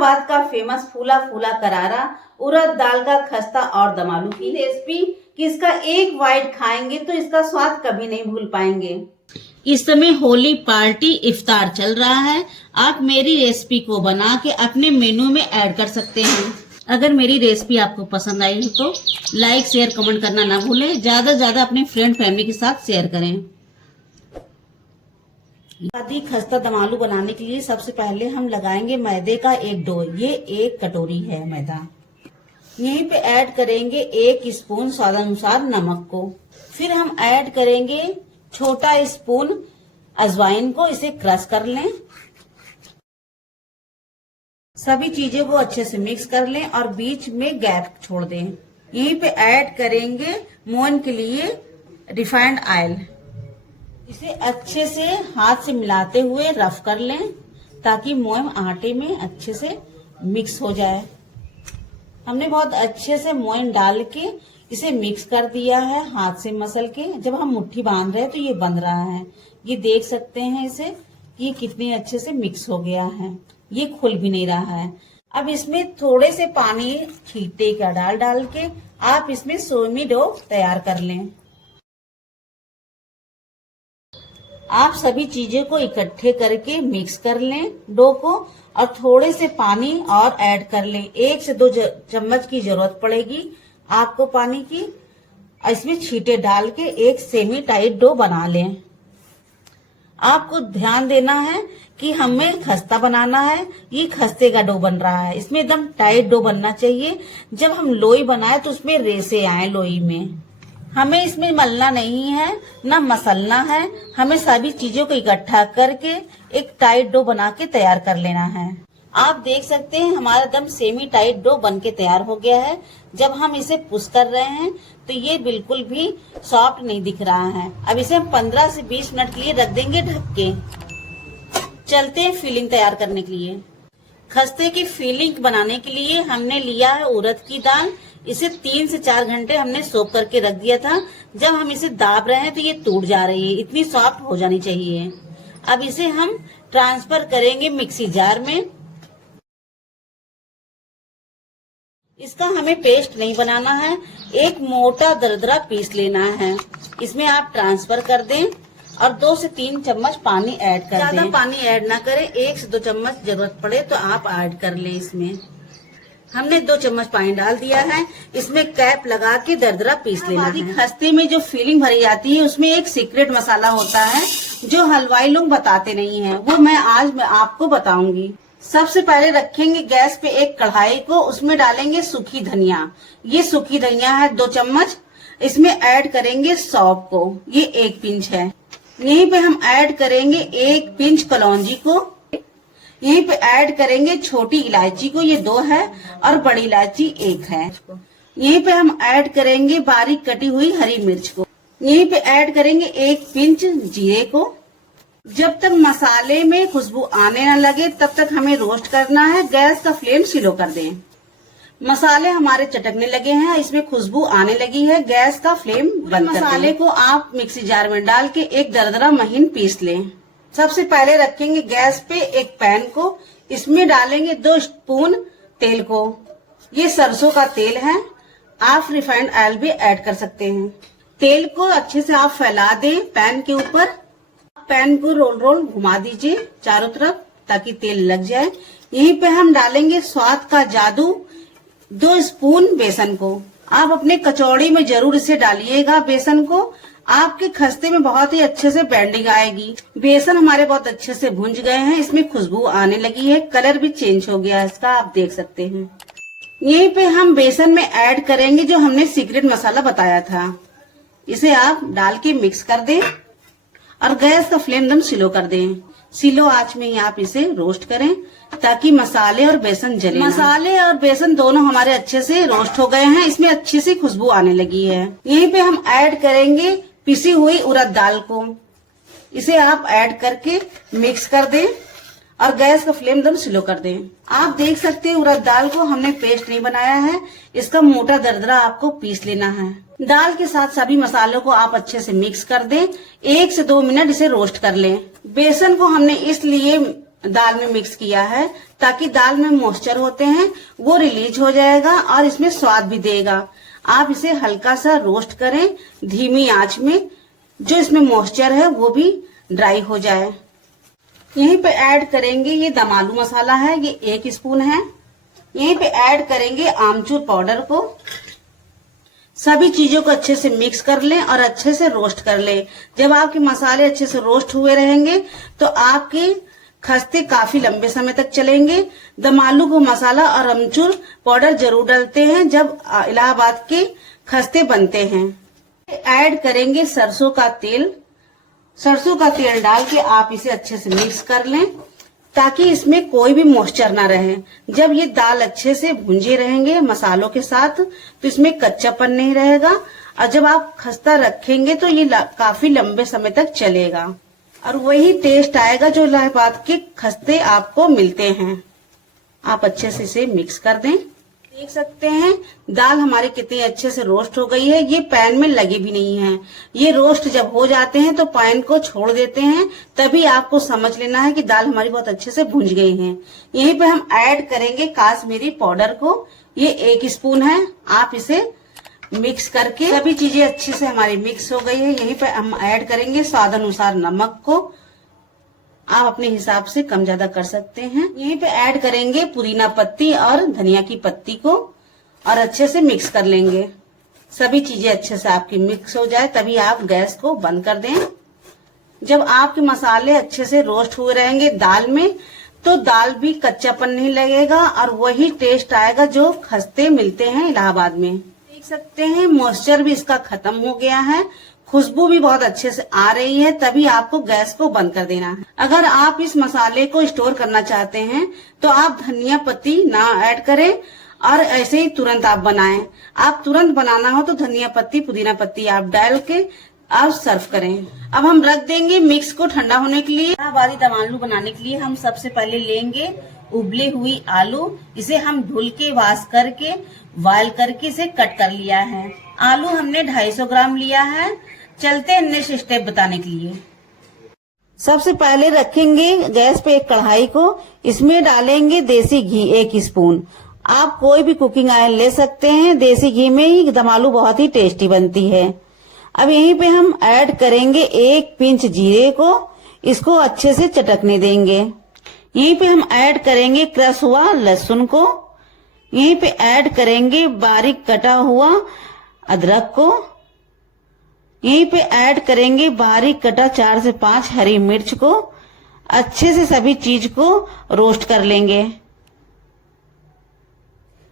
फरीदाबाद का फेमस फूला फूला करारा उड़द दाल का खस्ता और दम आलू की रेसिपी कि इसका एक बाइट खाएंगे तो इसका स्वाद कभी नहीं भूल पाएंगे। इस समय होली पार्टी इफ्तार चल रहा है। आप मेरी रेसिपी को बना के अपने मेनू में ऐड कर सकते हैं। अगर मेरी रेसिपी आपको पसंद आई हो तो लाइक शेयर कमेंट करना ना भूलें। ज्यादा से ज्यादा अपने फ्रेंड फैमिली के साथ शेयर करें। आदि खस्ता दम आलू बनाने के लिए सबसे पहले हम लगाएंगे मैदे का एक डो। ये 1 कटोरी है मैदा। यहीं पे ऐड करेंगे 1 स्पून स्वादानुसार नमक को। फिर हम ऐड करेंगे छोटा स्पून अजवाइन को। इसे क्रश कर लें। सभी चीजों को अच्छे से मिक्स कर लें और बीच में गैप छोड़ दें। यहीं पे ऐड करेंगे मोहन के लिए रिफाइंड ऑयल। इसे अच्छे से हाथ से मिलाते हुए रफ कर लें ताकि मोयम आटे में अच्छे से मिक्स हो जाए। हमने बहुत अच्छे से मोयन डाल के इसे मिक्स कर दिया है हाथ से मसल के। जब हम मुट्ठी बांध रहे हैं तो ये बंध रहा है। ये देख सकते हैं इसे कि ये कितने अच्छे से मिक्स हो गया है। ये खुल भी नहीं रहा है। अब इसमें थोड़े से पानी छींटे का डाल के आप इसमें सेमी डो तैयार कर लें। आप सभी चीजों को इकट्ठे करके मिक्स कर लें डो को और थोड़े से पानी और ऐड कर लें। 1 से 2 चम्मच की जरूरत पड़ेगी आपको पानी की। इसमें छींटे डाल के एक सेमी टाइट डो बना लें। आपको ध्यान देना है कि हमें खस्ता बनाना है। ये खस्ते का डो बन रहा है। इसमें एकदम टाइट डो बनना चाहिए। जब हम लोई बनाए तो उसमें रेसे आए लोई में। हमें इसमें मलना नहीं है ना मसलना है। हमें सभी चीजों को इकट्ठा करके एक टाइट डो बना के तैयार कर लेना है। आप देख सकते हैं हमारा एकदम सेमी टाइट डो बन के तैयार हो गया है। जब हम इसे पुश कर रहे हैं तो ये बिल्कुल भी सॉफ्ट नहीं दिख रहा है। अब इसे हम 15 से 20 मिनट के लिए रख देंगे ढक के। चलते हैं फिलिंग तैयार करने के लिए। खस्ते की फिलिंग बनाने के लिए हमने लिया है उड़द की दाल। इसे 3 से 4 घंटे हमने सोक करके रख दिया था। जब हम इसे दाब रहे हैं तो ये टूट जा रही है। इतनी सॉफ्ट हो जानी चाहिए। अब इसे हम ट्रांसफर करेंगे मिक्सी जार में। इसका हमें पेस्ट नहीं बनाना है। एक मोटा दरदरा पीस लेना है। इसमें आप ट्रांसफर कर दें और 2 से 3 चम्मच पानी ऐड कर दें। ज्यादा पानी ऐड ना करें। 1 से 2 चम्मच जरूरत पड़े तो आप ऐड कर लें। इसमें हमने 2 चम्मच पानी डाल दिया है। इसमें कैप लगा के दरदरा पीस लेना है। खस्ते में जो फीलिंग भरी जाती है उसमें एक सीक्रेट मसाला होता है जो हलवाई लोग बताते नहीं है। वो मैं आज आपको बताऊंगी। सबसे पहले रखेंगे गैस पे एक कढ़ाई को। उसमें डालेंगे सूखी धनिया। ये सूखी धनिया है 2 चम्मच। इसमें ऐड करेंगे सौंफ को। ये 1 पिंच है। यहीं पे हम ऐड करेंगे 1 पिंच कलौंजी को। यहीं पे ऐड करेंगे छोटी इलायची को। ये 2 है और बड़ी इलायची 1 है। यहीं पे हम ऐड करेंगे बारीक कटी हुई हरी मिर्च को। यहीं पे ऐड करेंगे 1 पिंच जीरे को। जब तक मसाले में खुशबू आने न लगे तब तक हमें रोस्ट करना है। गैस का फ्लेम स्लो कर दें। मसाले हमारे चटकने लगे हैं। इसमें खुशबू आने लगी है। गैस का फ्लेम बंद कर दें। मसाले को आप मिक्सी जार में डाल के एक दरदरा महीन पीस लें। सबसे पहले रखेंगे गैस पे एक पैन को। इसमें डालेंगे 2 स्पून तेल को। ये सरसों का तेल है। आप रिफाइंड ऑयल भी ऐड कर सकते हैं। तेल को अच्छे से आप फैला दें पैन के ऊपर। पैन को रोल घुमा दीजिए चारों तरफ ताकि तेल लग जाए। यहीं पे हम डालेंगे स्वाद का जादू 2 स्पून बेसन को। आप अपने कचौड़ी में जरूर इसे डालिएगा बेसन को। आपके खस्ते में बहुत ही अच्छे से बैंडिंग आएगी। बेसन हमारे बहुत अच्छे से भुंज गए हैं। इसमें खुशबू आने लगी है। कलर भी चेंज हो गया है इसका, आप देख सकते हैं। यहीं पे हम बेसन में ऐड करेंगे जो हमने सीक्रेट मसाला बताया था। इसे आप डाल के मिक्स कर दें और गैस का फ्लेम एकदम स्लो कर दें। स्लो आंच में ही आप इसे रोस्ट करें ताकि मसाले और बेसन जले। मसाले और बेसन दोनों हमारे अच्छे से रोस्ट हो गए हैं। इसमें अच्छी सी खुशबू आने लगी है। यहीं पे हम ऐड करेंगे पिसी हुई उड़द दाल को। इसे आप ऐड करके मिक्स कर दें और गैस का फ्लेम एकदम स्लो कर दें। आप देख सकते हैं उड़द दाल को हमने पेस्ट नहीं बनाया है। इसका मोटा दरदरा आपको पीस लेना है। दाल के साथ सभी मसालों को आप अच्छे से मिक्स कर दें। 1 से 2 मिनट इसे रोस्ट कर लें। बेसन को हमने इसलिए दाल में मिक्स किया है, ताकि दाल में मॉइस्चर होते हैं वो रिलीज हो जाएगा और इसमें स्वाद भी देगा। आप इसे हल्का सा रोस्ट करें धीमी आंच में, जो इसमें मॉइस्चर है वो भी ड्राई हो जाए। यहीं पे ऐड करेंगे ये दम आलू मसाला है, ये 1 स्पून है। यहीं पे ऐड करेंगे आमचूर पाउडर को। सभी चीजों को अच्छे से मिक्स कर लें और अच्छे से रोस्ट कर लें। जब आपके मसाले अच्छे से रोस्ट हुए रहेंगे तो आपके खस्ते काफी लंबे समय तक चलेंगे। दम आलू को मसाला और अमचूर पाउडर जरूर डालते हैं जब इलाहाबाद के खस्ते बनते हैं। ऐड करेंगे सरसों का तेल। सरसों का तेल डाल के आप इसे अच्छे से मिक्स कर लें, ताकि इसमें कोई भी मॉइस्चर ना रहे। जब ये दाल अच्छे से भुंजे रहेंगे मसालों के साथ तो इसमें कच्चापन नहीं रहेगा, और जब आप खस्ता रखेंगे तो ये काफी लंबे समय तक चलेगा और वही टेस्ट आएगा जो इलाहाबाद के खस्ते आपको मिलते हैं। आप अच्छे से इसे मिक्स कर दें। देख सकते हैं दाल हमारी कितनी अच्छे से रोस्ट हो गई है, ये पैन में लगी भी नहीं है। ये रोस्ट जब हो जाते हैं तो पैन को छोड़ देते हैं, तभी आपको समझ लेना है कि दाल हमारी बहुत अच्छे से भुंज गई है। यहीं पे हम ऐड करेंगे काश्मीरी पाउडर को, ये 1 स्पून है। आप इसे मिक्स करके सभी चीजें अच्छे से हमारी मिक्स हो गई है। यहीं पे हम ऐड करेंगे स्वाद अनुसार नमक को, आप अपने हिसाब से कम ज्यादा कर सकते हैं। यहीं पे ऐड करेंगे पुदीना पत्ती और धनिया की पत्ती को और अच्छे से मिक्स कर लेंगे। सभी चीजें अच्छे से आपकी मिक्स हो जाए तभी आप गैस को बंद कर दें। जब आपके मसाले अच्छे से रोस्ट हुए रहेंगे दाल में, तो दाल भी कच्चापन नहीं लगेगा और वही टेस्ट आएगा जो खस्ते मिलते हैं इलाहाबाद में। देख सकते हैं मॉइस्चर भी इसका खत्म हो गया है, खुशबू भी बहुत अच्छे से आ रही है, तभी आपको गैस को बंद कर देना है। अगर आप इस मसाले को स्टोर करना चाहते हैं तो आप धनिया पत्ती ना ऐड करें और ऐसे ही तुरंत आप बनाएं। आप तुरंत बनाना हो तो धनिया पत्ती पुदीना पत्ती आप डाल के आप सर्व करें। अब हम रख देंगे मिक्स को ठंडा होने के लिए। इलाहाबादी दम आलू बनाने के लिए हम सबसे पहले लेंगे उबली हुई आलू। इसे हम धुल के वॉश करके बॉयल करके इसे कट कर लिया है। आलू हमने 250 ग्राम लिया है। चलते हैं नेक्स्ट स्टेप बताने के लिए। सबसे पहले रखेंगे गैस पे एक कढ़ाई को, इसमें डालेंगे देसी घी 1 स्पून। आप कोई भी कुकिंग ऑयल ले सकते हैं, देसी घी में ही दम आलू बहुत ही टेस्टी बनती है। अब यहीं पे हम ऐड करेंगे 1 पिंच जीरे को, इसको अच्छे से चटकने देंगे। यहीं पे हम ऐड करेंगे क्रश हुआ लहसुन को। यहीं पे ऐड करेंगे बारीक कटा हुआ अदरक को। यहीं पे ऐड करेंगे बारीक कटा 4 से 5 हरी मिर्च को। अच्छे से सभी चीज को रोस्ट कर लेंगे।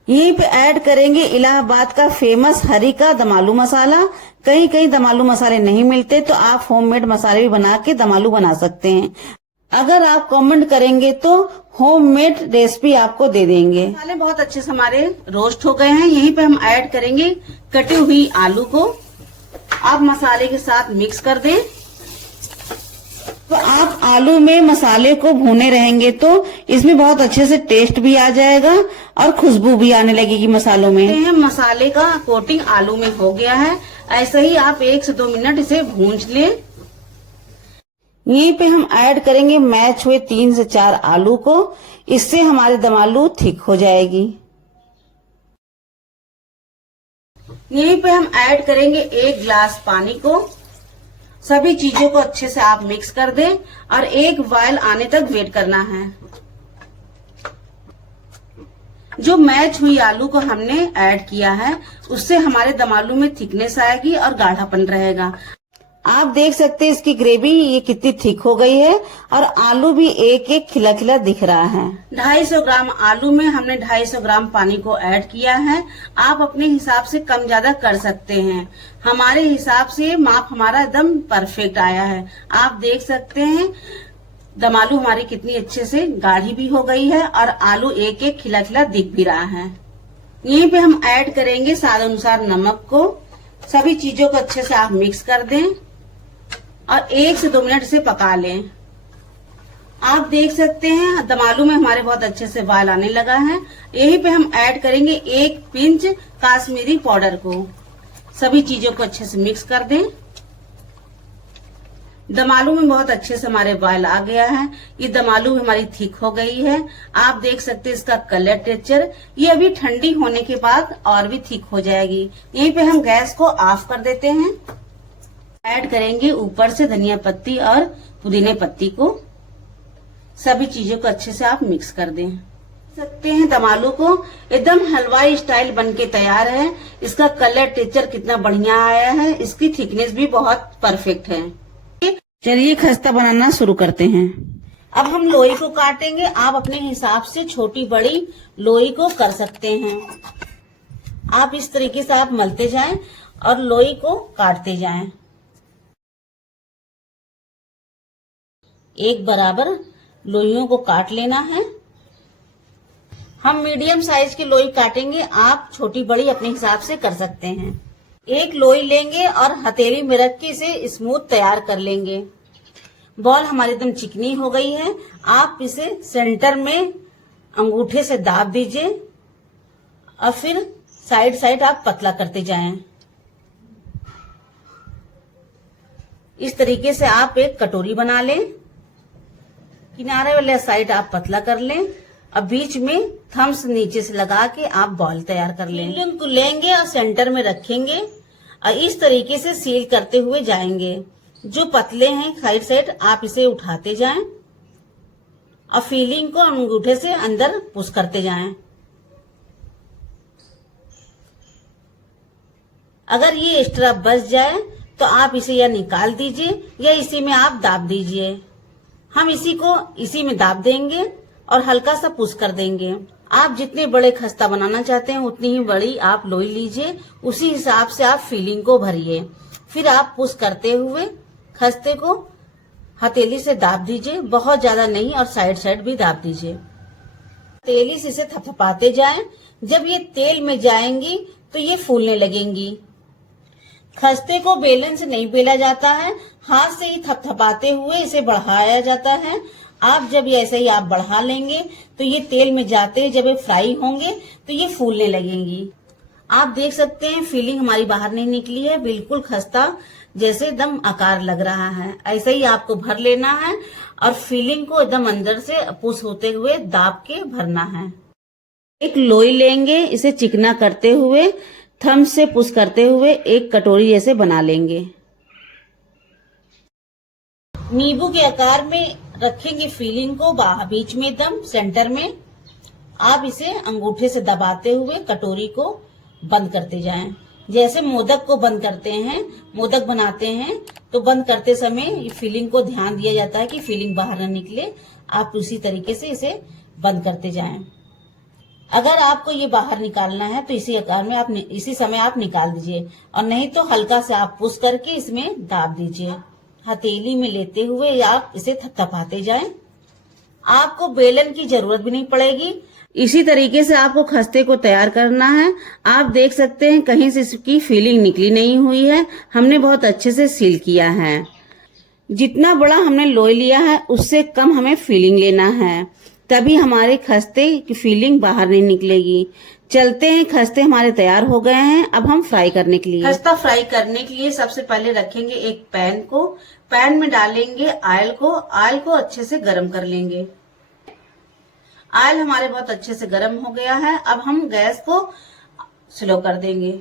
यहीं पे ऐड करेंगे इलाहाबाद का फेमस हरी का दम आलू मसाला। कहीं कहीं दम आलू मसाले नहीं मिलते तो आप होममेड मसाले भी बना के दम आलू बना सकते हैं। अगर आप कमेंट करेंगे तो होममेड रेसिपी आपको दे देंगे। मसाले बहुत अच्छे से हमारे रोस्ट हो गए हैं। यहीं पे हम ऐड करेंगे कटी हुई आलू को। आप मसाले के साथ मिक्स कर दें। तो आप आलू में मसाले को भूने रहेंगे तो इसमें बहुत अच्छे से टेस्ट भी आ जाएगा और खुशबू भी आने लगेगी मसालों में। मसाले का कोटिंग आलू में हो गया है। ऐसे ही आप 1 से 2 मिनट इसे भूंज लें। यहीं पे हम ऐड करेंगे मैच हुए 3 से 4 आलू को। इससे हमारे दम आलू थिक हो जाएगी। यहीं पे हम ऐड करेंगे 1 गिलास पानी को। सभी चीजों को अच्छे से आप मिक्स कर दें और 1 बॉयल आने तक वेट करना है। जो मैच हुई आलू को हमने ऐड किया है उससे हमारे दम आलू में थिकनेस आएगी और गाढ़ापन रहेगा। आप देख सकते हैं इसकी ग्रेवी ये कितनी थिक हो गई है और आलू भी एक एक खिला खिला दिख रहा है। 250 ग्राम आलू में हमने 250 ग्राम पानी को ऐड किया है। आप अपने हिसाब से कम ज्यादा कर सकते हैं। हमारे हिसाब से माप हमारा एकदम परफेक्ट आया है। आप देख सकते हैं दम आलू हमारी कितनी अच्छे से गाढ़ी भी हो गई है और आलू एक एक खिला खिला दिख भी रहा है। यहीं पे हम ऐड करेंगे स्वाद अनुसार नमक को। सभी चीजों को अच्छे से आप मिक्स कर दें और 1 से 2 मिनट से पका लें। आप देख सकते हैं दम आलू में हमारे बहुत अच्छे से बॉयल आने लगा है। यहीं पे हम ऐड करेंगे 1 पिंच काश्मीरी पाउडर को। सभी चीजों को अच्छे से मिक्स कर दें। दम आलू में बहुत अच्छे से हमारे बॉयल आ गया है। ये दम आलू हमारी थिक हो गई है। आप देख सकते हैं इसका कलर टेक्सचर। ये अभी ठंडी होने के बाद और भी थिक हो जाएगी। यहीं पे हम गैस को ऑफ कर देते हैं। ऐड करेंगे ऊपर से धनिया पत्ती और पुदीने पत्ती को। सभी चीजों को अच्छे से आप मिक्स कर दें। सकते हैं दम आलू को एकदम हलवाई स्टाइल बनके तैयार है। इसका कलर टेक्सचर कितना बढ़िया आया है। इसकी थिकनेस भी बहुत परफेक्ट है। चलिए खस्ता बनाना शुरू करते हैं। अब हम लोई को काटेंगे। आप अपने हिसाब से छोटी बड़ी लोई को कर सकते हैं। आप इस तरीके से आप मलते जाएं और लोई को काटते जाएं। एक बराबर लोइयों को काट लेना है। हम मीडियम साइज की लोई काटेंगे। आप छोटी बड़ी अपने हिसाब से कर सकते हैं। एक लोई लेंगे और हथेली में रख के इसे स्मूथ तैयार कर लेंगे। बॉल हमारी एकदम चिकनी हो गई है। आप इसे सेंटर में अंगूठे से दाब दीजिए और फिर साइड साइड आप पतला करते जाएं। इस तरीके से आप एक कटोरी बना लें। किनारे वाले साइड आप पतला कर लें और बीच में थम्स नीचे से लगा के आप बॉल तैयार कर लें। फिलिंग को लेंगे और सेंटर में रखेंगे और इस तरीके से सील करते हुए जाएंगे। जो पतले हैं साइड साइड आप इसे उठाते जाएं और फिलिंग को अंगूठे से अंदर पुश करते जाएं। अगर ये एक्स्ट्रा बच जाए तो आप इसे या निकाल दीजिए या इसी में आप दाब दीजिए। हम इसी में दाब देंगे और हल्का सा पुश कर देंगे। आप जितने बड़े खस्ता बनाना चाहते हैं उतनी ही बड़ी आप लोई लीजिए। उसी हिसाब से आप फिलिंग को भरिए। फिर आप पुश करते हुए खस्ते को हथेली से दाब दीजिए। बहुत ज्यादा नहीं और साइड साइड भी दाब दीजिए। हथेली से इसे थपथपाते जाएं। जब ये तेल में जाएंगी तो ये फूलने लगेंगी। खस्ते को बेलन से नहीं बेला जाता है, हाथ से ही थपथपाते हुए इसे बढ़ाया जाता है। आप जब ये ऐसे ही आप बढ़ा लेंगे तो ये तेल में जाते जब ये फ्राई होंगे तो ये फूलने लगेंगी। आप देख सकते हैं फिलिंग हमारी बाहर नहीं निकली है। बिल्कुल खस्ता जैसे एकदम आकार लग रहा है। ऐसे ही आपको भर लेना है और फिलिंग को एकदम अंदर से पुश होते हुए दाब के भरना है। एक लोई लेंगे, इसे चिकना करते हुए थंब से पुश करते हुए एक कटोरी जैसे बना लेंगे। नींबू के आकार में रखेंगे फिलिंग को बीच में एकदम सेंटर में। आप इसे अंगूठे से दबाते हुए कटोरी को बंद करते जाएं। जैसे मोदक को बंद करते हैं, मोदक बनाते हैं तो बंद करते समय फिलिंग को ध्यान दिया जाता है कि फिलिंग बाहर न निकले। आप उसी तरीके से इसे बंद करते जाएं। अगर आपको ये बाहर निकालना है तो इसी समय आप निकाल दीजिए और नहीं तो हल्का से आप पुश करके इसमें दाब दीजिए। हथेली में लेते हुए आप इसे थपथपाते जाएं। आपको बेलन की जरूरत भी नहीं पड़ेगी। इसी तरीके से आपको खस्ते को तैयार करना है। आप देख सकते हैं कहीं से इसकी फिलिंग निकली नहीं हुई है। हमने बहुत अच्छे से सील किया है। जितना बड़ा हमने लोई लिया है उससे कम हमें फिलिंग लेना है, तभी हमारे खस्ते की फिलिंग बाहर नहीं निकलेगी। चलते हैं, खस्ते हमारे तैयार हो गए हैं। अब हम फ्राई करने के लिए खस्ता फ्राई करने के लिए सबसे पहले रखेंगे एक पैन को। पैन में डालेंगे ऑयल को। ऑयल को अच्छे से गर्म कर लेंगे। ऑयल हमारे बहुत अच्छे से गर्म हो गया है। अब हम गैस को स्लो कर देंगे।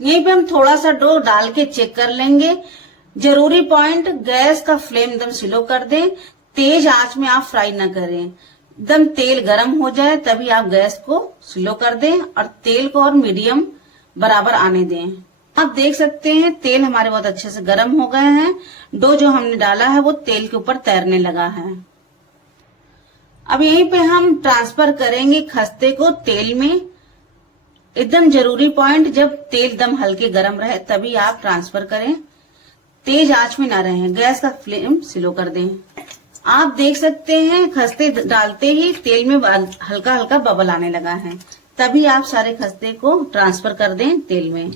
यहीं पे हम थोड़ा सा डो डाल के चेक कर लेंगे। जरूरी पॉइंट, गैस का फ्लेम एकदम स्लो कर दें। तेज आंच में आप फ्राई न करें। एकदम तेल गरम हो जाए तभी आप गैस को स्लो कर दें और तेल को और मीडियम बराबर आने दें। आप देख सकते हैं तेल हमारे बहुत अच्छे से गरम हो गए हैं। डो जो हमने डाला है वो तेल के ऊपर तैरने लगा है। अब यहीं पे हम ट्रांसफर करेंगे खस्ते को तेल में। एकदम जरूरी पॉइंट, जब तेल एकदम हल्के गरम रहे तभी आप ट्रांसफर करें। तेज आंच में ना रहें। गैस का फ्लेम स्लो कर दें। आप देख सकते हैं खस्ते डालते ही तेल में हल्का हल्का बबल आने लगा है, तभी आप सारे खस्ते को ट्रांसफर कर दें तेल में।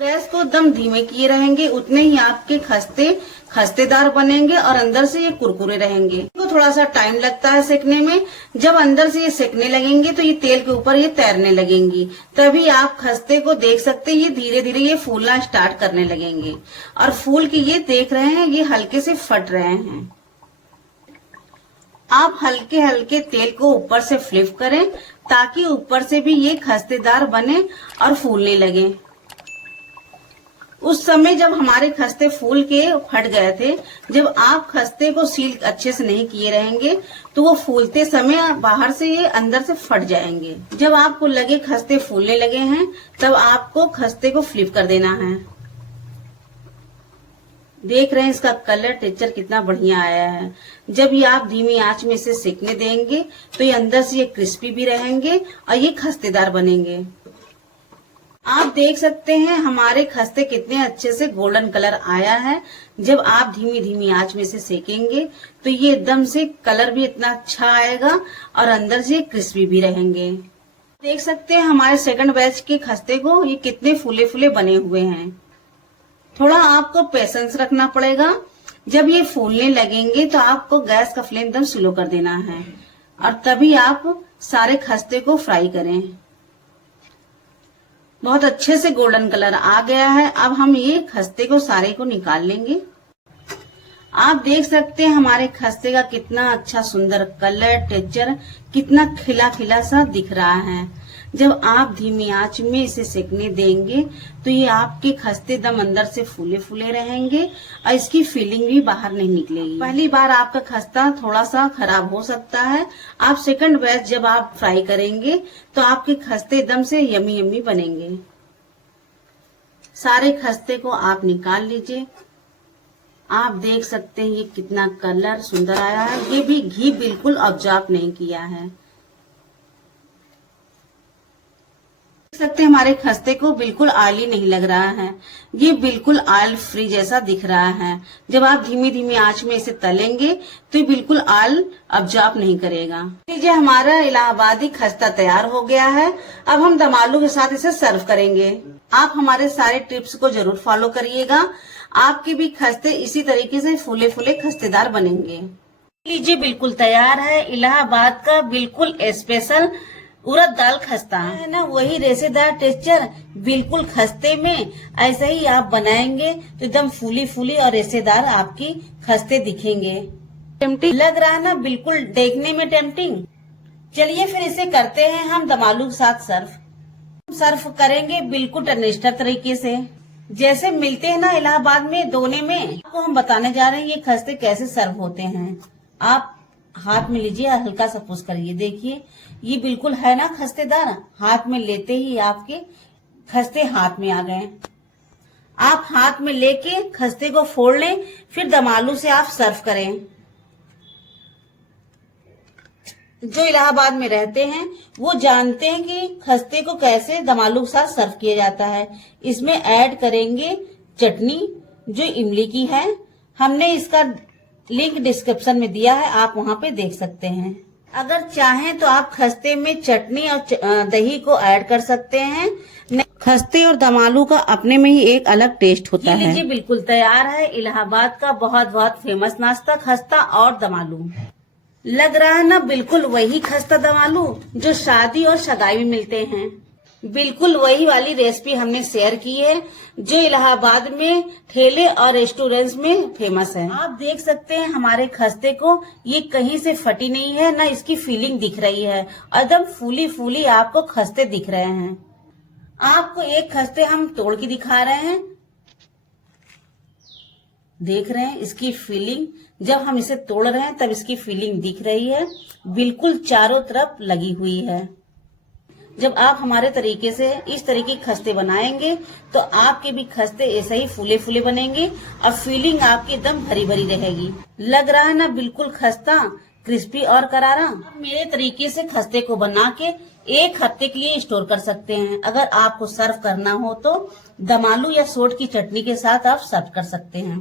गैस को एकदम धीमे किए रहेंगे, उतने ही आपके खस्ते खस्तेदार बनेंगे और अंदर से ये कुरकुरे रहेंगे। को थोड़ा सा टाइम लगता है सेकने में। जब अंदर से ये सेकने लगेंगे तो ये तेल के ऊपर ये तैरने लगेंगी, तभी आप खस्ते को देख सकते हैं ये धीरे धीरे ये फूलना स्टार्ट करने लगेंगे। और फूल के ये देख रहे हैं ये हल्के से फट रहे हैं। आप हल्के हल्के तेल को ऊपर से फ्लिप करें ताकि ऊपर से भी ये खस्तेदार बने और फूलने लगे। उस समय जब हमारे खस्ते फूल के फट गए थे, जब आप खस्ते को सील अच्छे से नहीं किए रहेंगे तो वो फूलते समय बाहर से ये अंदर से फट जाएंगे। जब आपको लगे खस्ते फूलने लगे हैं तब आपको खस्ते को फ्लिप कर देना है। देख रहे हैं इसका कलर टेक्सचर कितना बढ़िया आया है। जब ये आप धीमी आंच में इसे सेकने देंगे तो ये अंदर से ये क्रिस्पी भी रहेंगे और ये खस्तेदार बनेंगे। आप देख सकते हैं हमारे खस्ते कितने अच्छे से गोल्डन कलर आया है। जब आप धीमी धीमी आंच में से सेकेंगे तो ये एकदम से कलर भी इतना अच्छा आएगा और अंदर से क्रिस्पी भी रहेंगे। देख सकते हैं हमारे सेकंड बैच के खस्ते को ये कितने फूले फूले बने हुए हैं। थोड़ा आपको पेशेंस रखना पड़ेगा। जब ये फूलने लगेंगे तो आपको गैस का फ्लेम एकदम स्लो कर देना है और तभी आप सारे खस्ते को फ्राई करें। बहुत अच्छे से गोल्डन कलर आ गया है। अब हम ये खस्ते को सारे को निकाल लेंगे। आप देख सकते हैं हमारे खस्ते का कितना अच्छा सुंदर कलर टेक्सचर, कितना खिला खिला सा दिख रहा है। जब आप धीमी आंच में इसे सेकने देंगे तो ये आपके खस्ते दम अंदर से फूले फूले रहेंगे और इसकी फीलिंग भी बाहर नहीं निकलेगी। पहली बार आपका खस्ता थोड़ा सा खराब हो सकता है। आप सेकंड बैच जब आप फ्राई करेंगे तो आपके खस्ते एकदम से यमी यमी बनेंगे। सारे खस्ते को आप निकाल लीजिए। आप देख सकते हैं ये कितना कलर सुंदर आया है। ये भी घी बिल्कुल ऑब्जॉर्ब नहीं किया है। देख सकते हैं हमारे खस्ते को बिल्कुल ऑयली नहीं लग रहा है। ये बिल्कुल ऑयल फ्री जैसा दिख रहा है। जब आप धीमी धीमी आंच में इसे तलेंगे तो ये बिल्कुल ऑयल ऑब्जॉर्ब नहीं करेगा। लीजिए हमारा इलाहाबादी खस्ता तैयार हो गया है। अब हम दम आलू के साथ इसे सर्व करेंगे। आप हमारे सारे टिप्स को जरूर फॉलो करिएगा। आपके भी खस्ते इसी तरीके से फूले फूले खस्तेदार बनेंगे। लीजिए बिल्कुल तैयार है इलाहाबाद का बिल्कुल स्पेशल उड़द दाल खस्ता है ना, वही रेशेदार टेक्सचर बिल्कुल खस्ते में ऐसे ही आप बनाएंगे तो एकदम फूली फूली और रेशेदार आपकी खस्ते दिखेंगे। टेम्पटिंग लग रहा है ना, बिल्कुल देखने में टेम्पटिंग। चलिए फिर इसे करते हैं हम दम आलू के साथ सर्व करेंगे बिल्कुल टर्निस्टर तरीके से जैसे मिलते हैं ना इलाहाबाद में दोने में। आपको हम बताने जा रहे हैं ये खस्ते कैसे सर्व होते हैं। आप हाथ में लीजिए, हल्का सा पुश करिए। देखिए ये बिल्कुल है ना खस्तेदार। हाथ में लेते ही आपके खस्ते हाथ में आ गए। आप हाथ में लेके खस्ते को फोड़ लें, फिर दम आलू से आप सर्व करें। जो इलाहाबाद में रहते हैं वो जानते हैं कि खस्ते को कैसे दम आलू के साथ सर्व किया जाता है। इसमें ऐड करेंगे चटनी जो इमली की है। हमने इसका लिंक डिस्क्रिप्शन में दिया है, आप वहां पे देख सकते हैं। अगर चाहें तो आप खस्ते में चटनी और दही को ऐड कर सकते हैं। खस्ते और दम आलू का अपने में ही एक अलग टेस्ट होता है। लीजिए बिल्कुल तैयार है इलाहाबाद का बहुत बहुत फेमस नाश्ता खस्ता और दम आलू। लग रहा है ना बिल्कुल वही खस्ता दम आलू जो शादी और सगाई में मिलते हैं। बिल्कुल वही वाली रेसिपी हमने शेयर की है जो इलाहाबाद में ठेले और रेस्टोरेंट्स में फेमस है। आप देख सकते हैं हमारे खस्ते को ये कहीं से फटी नहीं है, ना इसकी फीलिंग दिख रही है। एकदम फूली फूली आपको खस्ते दिख रहे हैं। आपको एक खस्ते हम तोड़ के दिखा रहे हैं। देख रहे हैं इसकी फीलिंग, जब हम इसे तोड़ रहे हैं तब इसकी फीलिंग दिख रही है। बिल्कुल चारों तरफ लगी हुई है। जब आप हमारे तरीके से इस तरीके के खस्ते बनाएंगे तो आपके भी खस्ते ऐसे ही फूले फूले बनेंगे और फीलिंग आपकी एकदम भरी भरी रहेगी। लग रहा है ना बिल्कुल खस्ता क्रिस्पी और करारा। मेरे तरीके से खस्ते को बना के 1 हफ्ते के लिए स्टोर कर सकते हैं। अगर आपको सर्व करना हो तो दम आलू या सोट की चटनी के साथ आप सर्व कर सकते हैं।